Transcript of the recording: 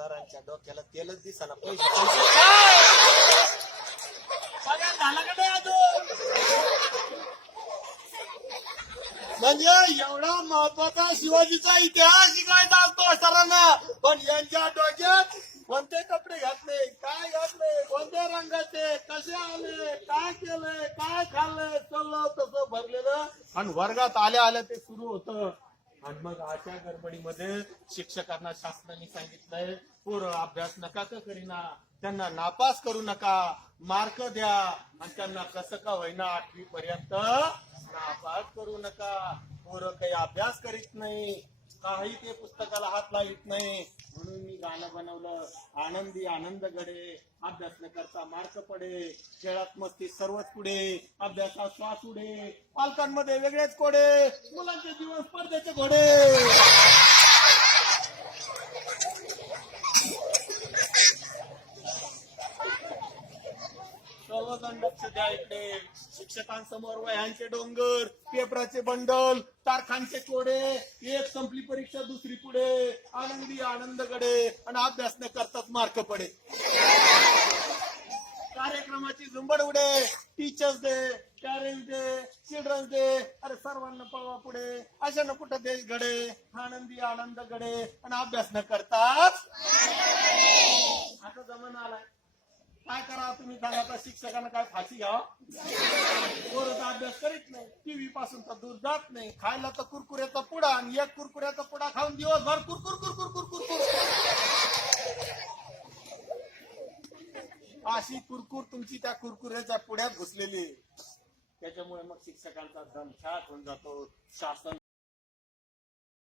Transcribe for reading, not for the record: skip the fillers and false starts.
सरांच्या डोक्याला तेलच दिसाना. पैसे पैसे पगार झाला का नाही अजून? म्हणजे एवढा महत्वाचा शिवाजीचा इतिहास शिकायचा असतो सरांना, पण यांच्या डोक्यात कोणते कपडे घातले, काय घातले, कोणत्या रंगाचे, कसे आले, काय केले, काय खाल्ले, सगळं तसं भरलेलं. आणि वर्गात आल्या आल्या ते सुरू होतं. आणि मग अशा गडबडीमध्ये शिक्षकांना शासनाने सांगितलंय, पोरं अभ्यास नका का करीना, त्यांना नापास करू नका, मार्क द्या, आणि त्यांना कसं का होईना 8वी पर्यंत नापास करू नका. पोरं काही अभ्यास करीत नाही, काही ते पुस्तकाला हात लावित नाही. म्हणून मी गाणं बनवलं, आनंदी आनंद घडे, अभ्यास न करता मार्क पडे, खेळात मस्ती सर्वच पुढे, अभ्यासात श्वास उडे, पालकांमध्ये वेगळेच कोडे, मुलांचे जीवन स्पर्धेचे घोडे. सर्वजण लक्ष द्या इकडे. शिक्षकांसमोर वह्यांचे डोंगर, पेपराचे बंडल, तारखांचे कोडे, एक संपली परीक्षा दुसरी पुढे, आनंदी आनंद गडे, आणि अभ्यास न करताच मार्क पडे. कार्यक्रमाची झुंबड उडे, teachers day, parents day, children's day, अरे सर्वांना पळवा पुढे, अशानं कुठं देश घडे, आनंदी आनंद गडे, आणि अभ्यास न करताच आता जमाना आलाय. काय करा तुम्ही सांगा, आता शिक्षकांना काय फाशी घ्यावा? पोरं अभ्यास करीत नाही, टीव्ही पासून तर दूर जात नाही, खायला तर कुरकुऱ्याचा पुडा, आणि एक कुरकुऱ्याचा पुडा खाऊन दिवसभर कुरकुर कुरकुर कुरकुर कुरकुर. अशी कुरकुर तुमची त्या कुरकुऱ्याच्या पुड्यात घुसलेली. त्याच्यामुळे मग शिक्षकांचा दमछाक होऊन जातो. शासन